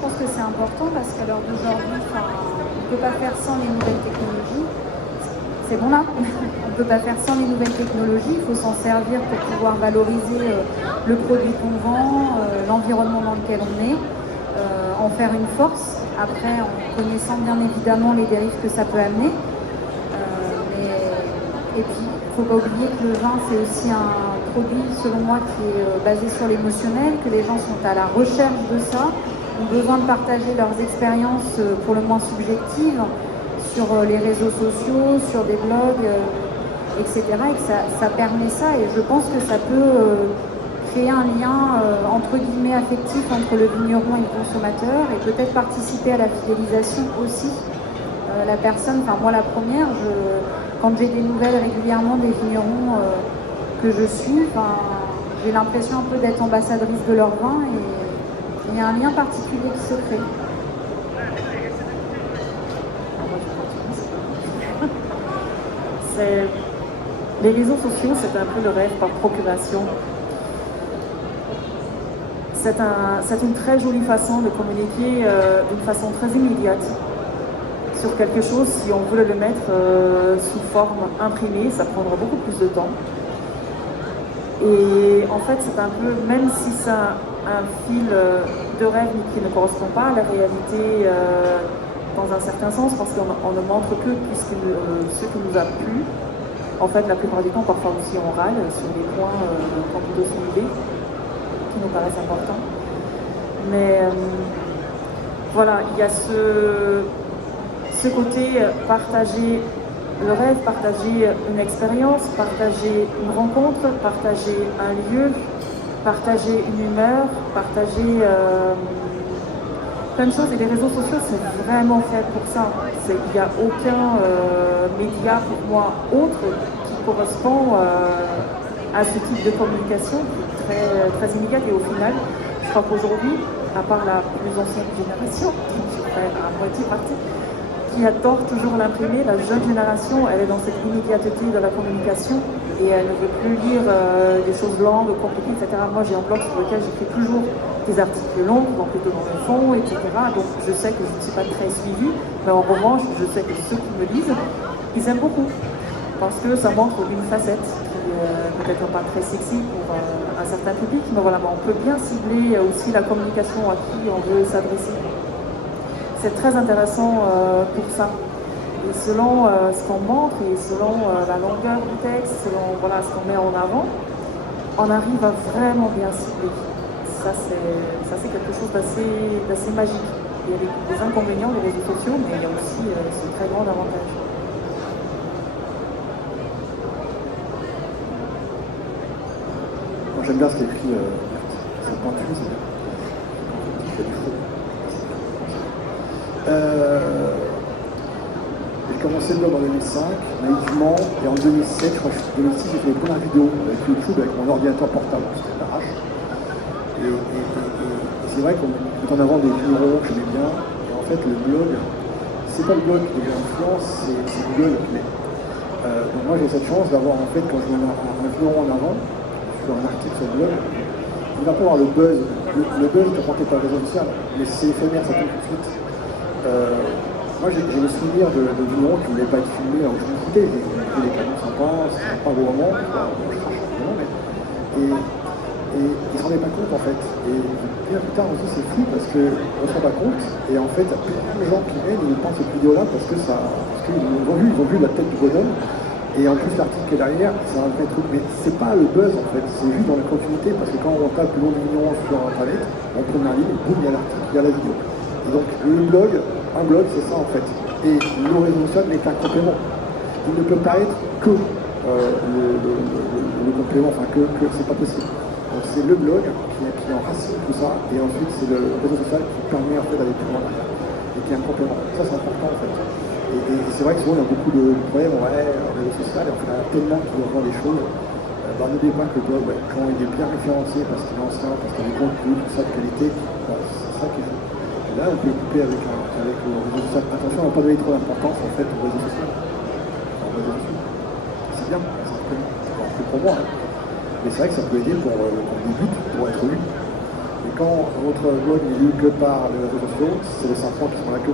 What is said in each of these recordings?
pense que c'est important parce qu'à l'heure d'aujourd'hui, on ne peut pas faire sans les nouvelles technologies. C'est bon là. On ne peut pas faire sans les nouvelles technologies. Il faut s'en servir pour pouvoir valoriser le produit qu'on vend, l'environnement dans lequel on est, en faire une force. Après, en connaissant bien évidemment les dérives que ça peut amener. Et puis, il ne faut pas oublier que le vin, c'est aussi un produit, selon moi, qui est basé sur l'émotionnel, que les gens sont à la recherche de ça, ont besoin de partager leurs expériences pour le moins subjectives sur les réseaux sociaux, sur des blogs, etc. Et que ça permet ça. Et je pense que ça peut créer un lien, entre guillemets, affectif entre le vigneron et le consommateur et peut-être participer à la fidélisation aussi. La personne, enfin moi la première, quand j'ai des nouvelles régulièrement des vignerons que je suis, j'ai l'impression un peu d'être ambassadrice de leur vin et il y a un lien particulier qui se crée. Les réseaux sociaux, c'est un peu le rêve par procuration. C'est une très jolie façon de communiquer d'une façon très immédiate sur quelque chose. Si on voulait le mettre sous forme imprimée, ça prendrait beaucoup plus de temps. Et en fait, c'est un peu, même si c'est un fil de rêve qui ne correspond pas à la réalité dans un certain sens, parce qu'on ne montre que ce qui nous a plu. En fait, la plupart du temps, parfois aussi on râle sur des points qu'on peut soulever, qui nous paraissent importants. Mais voilà, il y a ce côté partager le rêve, partager une expérience, partager une rencontre, partager un lieu, partager une humeur, partager plein de choses. Et les réseaux sociaux, c'est vraiment fait pour ça. Il n'y a aucun média pour moi autre qui correspond à ce type de communication qui est très, très immédiate. Et au final, je crois qu'aujourd'hui, à part la plus ancienne génération, qui fait à moitié partie, qui adore toujours l'imprimer, la jeune génération, elle est dans cette immédiateté de la communication et elle ne veut plus lire des choses longues, compliquées, etc. Moi, j'ai un blog sur lequel j'écris toujours des articles longs, plutôt dans le fond, etc. Donc, je sais que je ne suis pas très suivie, mais en revanche, je sais que ceux qui me lisent, ils aiment beaucoup parce que ça montre une facette qui peut-être pas très sexy pour un certain public, mais voilà, on peut bien cibler aussi la communication à qui on veut s'adresser. C'est très intéressant pour ça. Et selon ce qu'on montre et selon la longueur du texte, selon ce qu'on met en avant, on arrive à vraiment bien cibler. Ça, c'est quelque chose d'assez magique. Il y a des inconvénients des réseaux sociaux, mais il y a aussi ce très grand avantage. Moi, j'aime bien ce qu'il écrit, cette peinture, c'est bien. J'ai commencé le blog en 2005, naïvement, et en 2007, je crois que 2006, j'ai fait les premières vidéos avec YouTube avec mon ordinateur portable, c'était l'arrache. Et c'est vrai qu'on met en avant des vignerons que j'aimais bien, et en fait le blog, c'est pas le blog qui devient influence, c'est Google qui met. Donc moi j'ai cette chance d'avoir en fait, quand je mets un vigneron en avant, sur un article sur le blog, il va pas avoir le buzz. Le buzz est apporté par les réseaux sociaux, mais c'est éphémère, ça tombe tout de suite. Moi j'ai le souvenir de vignerons qui ne voulaient pas être filmés, alors je me foutais, j'ai fait des canons sympas, c'était pas beau moment, je crache un peu, mais. Et ils ne s'en rendaient pas compte en fait. Et bien plus tard aussi c'est fou parce qu'on ne se rend pas compte, et en fait il y a plein de gens qui viennent, ils pensent cette vidéo là parce qu'ils ont vu la tête du bonhomme. Et en plus l'article qui est derrière, c'est un vrai truc, mais c'est pas le buzz en fait, c'est juste dans la continuité, parce que quand on tape le nom du vigneron sur internet, on prend un livre, boum, il y a l'article, il y a la vidéo. Et donc un blog c'est ça en fait. Et le réseau social n'est qu'un complément. Il ne peut pas être que le complément, enfin que c'est pas possible. Donc c'est le blog qui enracine tout ça, et ensuite c'est le réseau social qui permet en fait d'aller plus loin et qui est un complément. Ça c'est important en fait. Et c'est vrai que souvent il y a beaucoup de problèmes, réseau social, et on fait tellement qui doit voir des choses. N'oubliez pas que le blog, quand il est bien référencé, parce qu'il est ancien, parce qu'il y a des contenus, tout ça de qualité, c'est ça qui joue. Et là on peut couper avec le réseau social. Attention, on n'a pas donné trop d'importance en fait au réseau social. C'est bien, c'est pour moi. Mais c'est vrai que ça peut aider pour qu'on débute, pour être lu. Et quand votre blog n'est lu que par les réseaux sociaux, c'est les 5 qui sont là que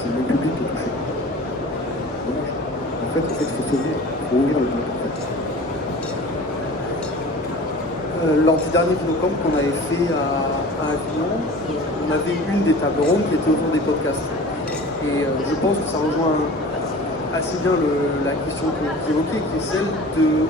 c'est le même public qui est touché. Dommage. En fait, il faut s'ouvrir, il faut ouvrir le blog en fait. Lors du dernier Vinocamp qu'on avait fait à Avignon, on avait une des tables rondes qui était autour des podcasts. Et je pense que ça rejoint assez bien la question que vous évoquez, qui est celle de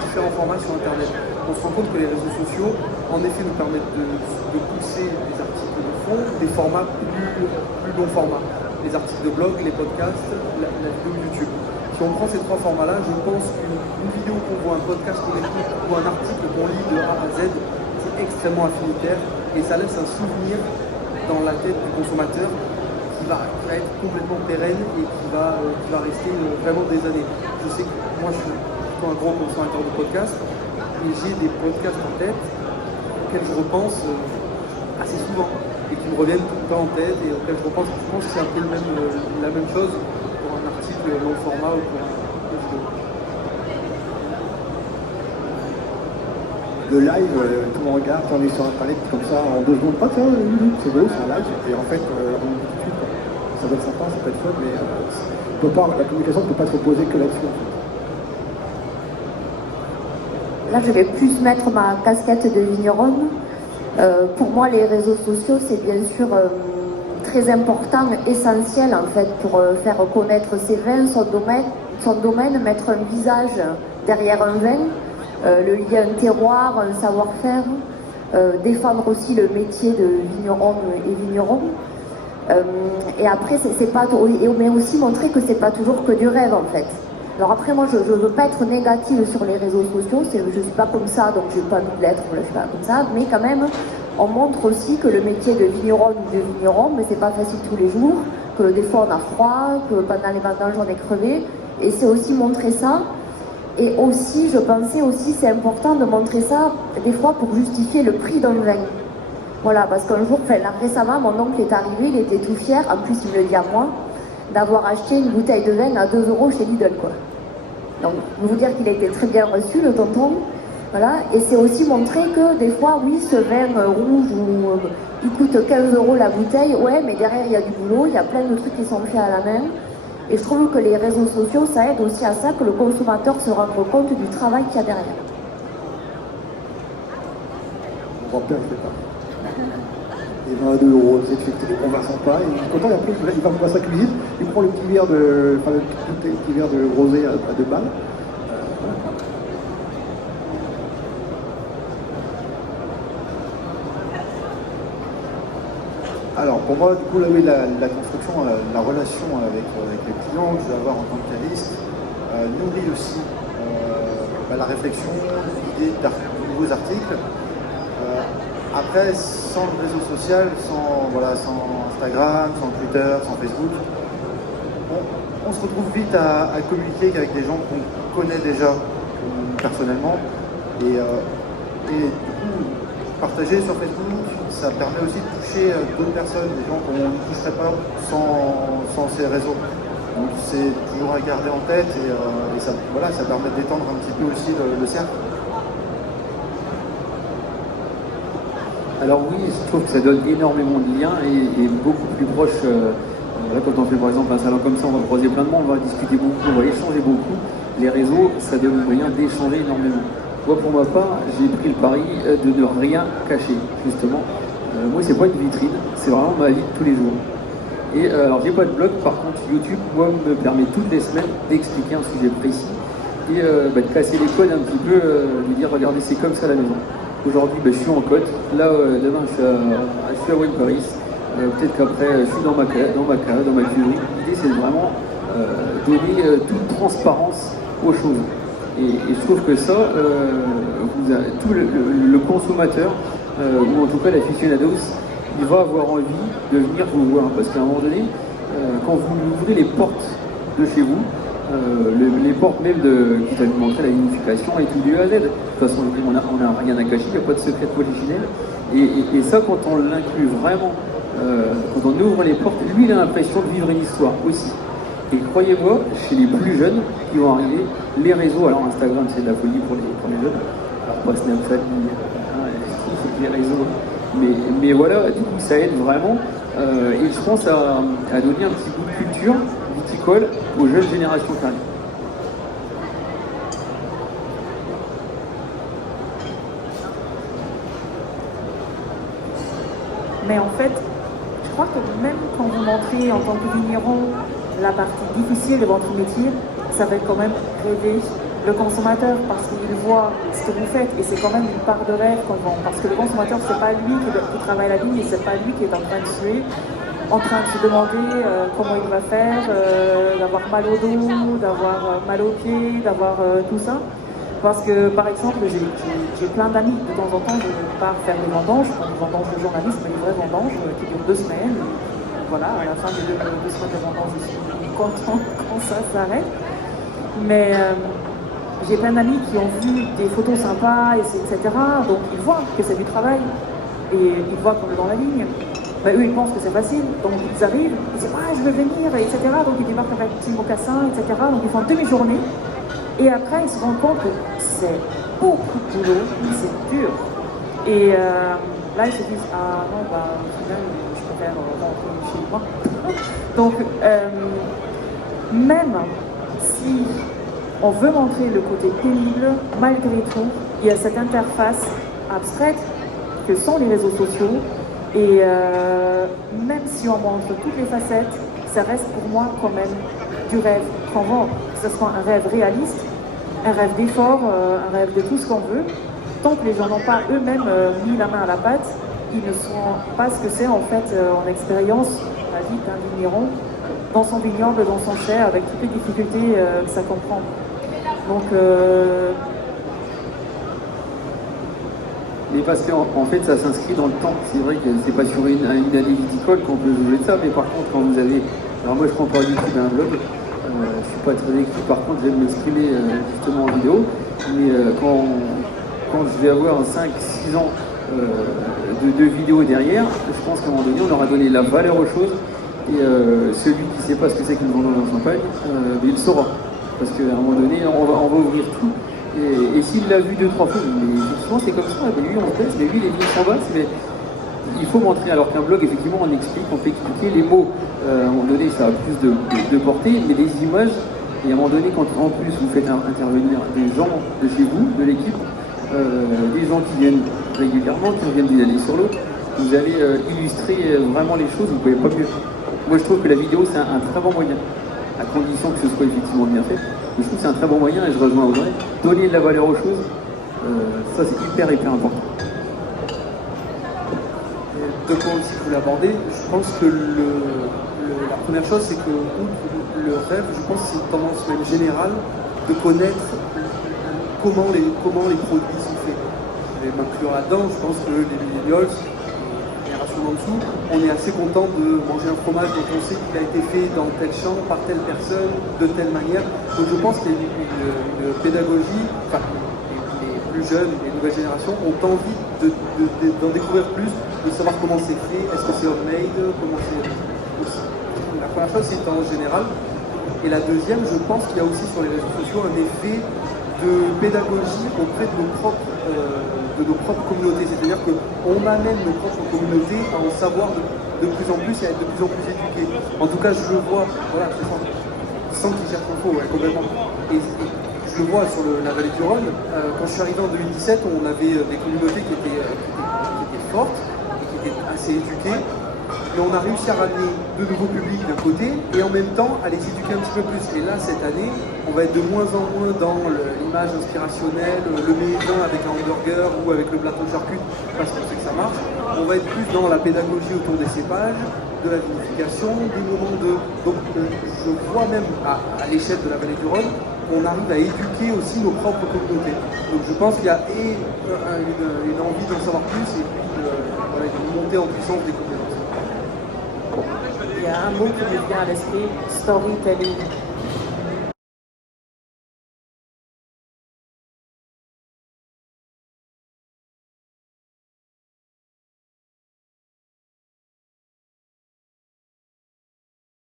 différents formats sur Internet. On se rend compte que les réseaux sociaux, en effet, nous permettent de pousser des articles de fond, des formats plus long format. Les articles de blog, les podcasts, la vidéo YouTube. Si on prend ces 3 formats-là, je pense qu'une vidéo qu'on voit, un podcast qu'on écoute ou un article qu'on lit de A à Z, c'est extrêmement affinitaire et ça laisse un souvenir dans la tête du consommateur qui va être complètement pérenne et qui va rester vraiment des années. Je sais que moi je suis plutôt un gros consommateur de podcasts et j'ai des podcasts en tête auxquels je repense assez souvent et qui me reviennent tout le temps en tête et auxquels je repense. Je pense que c'est un peu la même chose pour un article long format ou pour un vidéo. Le live, tout le monde regarde, on est sur internet comme ça en 2 secondes, pas tiens, c'est beau, c'est un live, et en fait, on dit tout de suite, ça doit être sympa, ça peut être fun, mais la communication ne peut pas se reposer que là-dessus en fait. Là, je vais plus mettre ma casquette de vigneronne. Pour moi, les réseaux sociaux, c'est bien sûr très important, essentiel en fait pour faire connaître ses vins, son domaine, mettre un visage derrière un vin, le lier à un terroir, un savoir-faire, défendre aussi le métier de vigneron et vigneron. Et après, mais aussi montrer que c'est pas toujours que du rêve en fait. Alors après, moi, je veux pas être négative sur les réseaux sociaux, je suis pas comme ça, donc j'ai pas envie de l'être, je suis pas comme ça, mais quand même, on montre aussi que le métier de vigneron ou de vigneron, mais c'est pas facile tous les jours, que des fois on a froid, que pendant les vendanges on est crevé, et c'est aussi montrer ça. Et aussi, je pensais aussi, c'est important de montrer ça, des fois pour justifier le prix d'un vin. Voilà, parce qu'un jour, là, récemment, mon oncle est arrivé, il était tout fier, en plus il me le dit à moi, d'avoir acheté une bouteille de vin à 2 € chez Lidl, quoi. Donc, vous dire qu'il a été très bien reçu, le tonton. Voilà, et c'est aussi montrer que des fois, oui, ce vin rouge, il coûte 15 € la bouteille, ouais, mais derrière, il y a du boulot, il y a plein de trucs qui sont faits à la main. Et je trouve que les réseaux sociaux, ça aide aussi à ça, que le consommateur se rende compte du travail qu'il y a derrière. Mon grand-père, il fait pas. Et 22 €, c'est fait les conversant pas, il est content, et après il va voir sa cuisine, il prend le petit verre de rosé à 2 balles. Alors pour moi, du coup, là, oui, la construction, la relation avec les clients que je vais avoir en tant que caviste nourrit aussi la réflexion, l'idée de nouveaux articles. Après, sans le réseau social, sans Instagram, sans Twitter, sans Facebook, on se retrouve vite à communiquer qu'avec des gens qu'on connaît déjà personnellement. Et du coup, partager sur Facebook, ça permet aussi de toucher d'autres personnes, des gens qu'on ne toucherait pas sans ces réseaux. Donc c'est toujours à garder en tête et ça permet de détendre un petit peu aussi le cercle. Alors oui, je trouve que ça donne énormément de liens et beaucoup plus proche. Là, quand on fait par exemple un salon comme ça, on va croiser plein de monde, on va discuter beaucoup, on va échanger beaucoup. Les réseaux, ça donne moyen d'échanger énormément. Moi, pour ma part, j'ai pris le pari de ne rien cacher, justement. Moi, c'est pas une vitrine, c'est vraiment ma vie de tous les jours. Et alors, j'ai pas de blog, par contre, YouTube, moi, me permet toutes les semaines d'expliquer un sujet précis et de casser les codes un petit peu, de dire, regardez, c'est comme ça à la maison. Aujourd'hui, je suis en côte. Là, demain, je suis à Wine Paris. Peut-être qu'après, je suis dans ma cave, dans ma cuisine. L'idée, c'est vraiment donner toute transparence aux choses. Et je trouve que ça, tout le consommateur, ou en tout cas l'aficionados, il va avoir envie de venir vous voir. Parce qu'à un moment donné, quand vous ouvrez les portes de chez vous, les portes même qui va vous montrer la vinification et tout du A à Z. De toute façon, on n'a rien à cacher, il n'y a pas de secret polichinelle. Et ça, quand on l'inclut vraiment, quand on ouvre les portes, lui, il a l'impression de vivre une histoire aussi. Et croyez-moi, chez les plus jeunes qui vont arriver, les réseaux, alors Instagram, c'est de la folie pour les jeunes. Alors pas Snapchat, les réseaux. Mais voilà, du coup, ça aide vraiment. Et je pense à donner un petit bout de culture viticole aux jeunes générations qui arrivent. Mais en fait, je crois que même quand vous montrez en tant que vigneron la partie difficile de votre métier, ça fait quand même rêver le consommateur parce qu'il voit ce que vous faites et c'est quand même une part de rêve qu'on vend. Parce que le consommateur, c'est pas lui qui travaille la vigne et c'est pas lui qui est en train de suer, en train de se demander comment il va faire, d'avoir mal au dos, d'avoir mal aux pieds, d'avoir tout ça. Parce que, par exemple, j'ai plein d'amis. De temps en temps, je pars faire des vendanges, des vendanges de journalisme, des vraies vendanges qui durent 2 semaines. Voilà, à la fin des 2 semaines de vendanges, je suis content quand ça s'arrête. Mais j'ai plein d'amis qui ont vu des photos sympas, etc. Donc, ils voient que c'est du travail. Et ils voient qu'on est dans la ligne. Ben, eux, ils pensent que c'est facile. Donc, ils arrivent, ils disent « Ah, je veux venir, etc. » Donc, ils débarquent avec petits mocassins, etc. Donc, ils font une demi-journée. Et après, ils se rendent compte que c'est beaucoup de boulot, c'est dur. Et là, ils se disent, ah non, bah, au final, je préfère rentrer chez moi. Donc, même si on veut montrer le côté pénible, malgré tout, il y a cette interface abstraite que sont les réseaux sociaux. Et même si on montre toutes les facettes, ça reste pour moi quand même du rêve qu'on vend, que ce soit un rêve réaliste, un rêve d'effort, un rêve de tout ce qu'on veut. Tant que les gens n'ont pas eux-mêmes mis la main à la pâte, ils ne sauront pas ce que c'est en fait en expérience la vie d'un vigneron dans son vignoble, dans son chai, avec toutes les difficultés que ça comprend. Donc Mais parce qu'en fait, ça s'inscrit dans le temps. C'est vrai que c'est pas sur une année viticole qu'on peut jouer de ça, mais par contre, quand vous avez... Alors moi, je prends pas du tout d'un blog, je suis pas très écrit, par contre, j'aime m'exprimer justement en vidéo, mais quand je vais avoir 5-6 ans de vidéos derrière, je pense qu'à un moment donné, on aura donné la valeur aux choses, et celui qui ne sait pas ce que c'est qu'une vendange en champagne, il le saura. Parce qu'à un moment donné, on va ouvrir tout. Et s'il l'a vu 2-3 fois, mais souvent c'est comme ça, mais lui on teste, mais lui les vignes s'en battent, mais il faut montrer, alors qu'un blog effectivement on explique, on peut expliquer les mots, à un moment donné ça a plus de portée, mais les images, et à un moment donné quand en plus vous faites intervenir des gens de chez vous, de l'équipe, des gens qui viennent régulièrement, qui reviennent d'une année sur l'autre, vous allez illustrer vraiment les choses, vous ne pouvez pas mieux. Moi je trouve que la vidéo c'est un très bon moyen, à condition que ce soit effectivement bien fait. Je trouve que c'est un très bon moyen et je rejoins Audrey. Donner de la valeur aux choses, ça c'est hyper important. Deux points aussi que vous voulez aborder. Je pense que la première chose, c'est que le rêve, je pense que c'est une tendance même générale de connaître comment les produits sont faits. Je vais m'inclure là-dedans, je pense que les millennials, en dessous, on est assez content de manger un fromage dont on sait qu'il a été fait dans tel champ, par telle personne, de telle manière. Donc je pense qu'il y a une pédagogie, enfin les plus jeunes, les nouvelles générations ont envie d'en découvrir plus, de savoir comment c'est fait, est-ce que c'est homemade, comment c'est aussi. La première chose c'est une tendance générale. Et la deuxième, je pense qu'il y a aussi sur les réseaux sociaux un effet de pédagogie auprès de nos propres communautés. C'est-à-dire qu'on amène nos propres communautés à en savoir de plus en plus et à être de plus en plus éduqués. En tout cas, je le vois, voilà, sans qu'ils cherchent l'info, ouais, complètement. Et je le vois sur la vallée du Rhône. Quand je suis arrivé en 2017, on avait des communautés qui étaient fortes et qui étaient assez éduquées. Mais on a réussi à ramener de nouveaux publics d'un côté et en même temps à les éduquer un petit peu plus. Et là, cette année, on va être de moins en moins dans l'image inspirationnelle, le méridien avec un hamburger ou avec le plateau de charcuterie, parce qu'on sait que ça marche. On va être plus dans la pédagogie autour des cépages, de la vinification, des moments de... Donc je vois même à l'échelle de la vallée du Rhône, on arrive à éduquer aussi nos propres communautés. Donc je pense qu'il y a une envie d'en savoir plus et puis une montée en puissance des communautés. il y a un mot qui me vient à l'esprit, storytelling.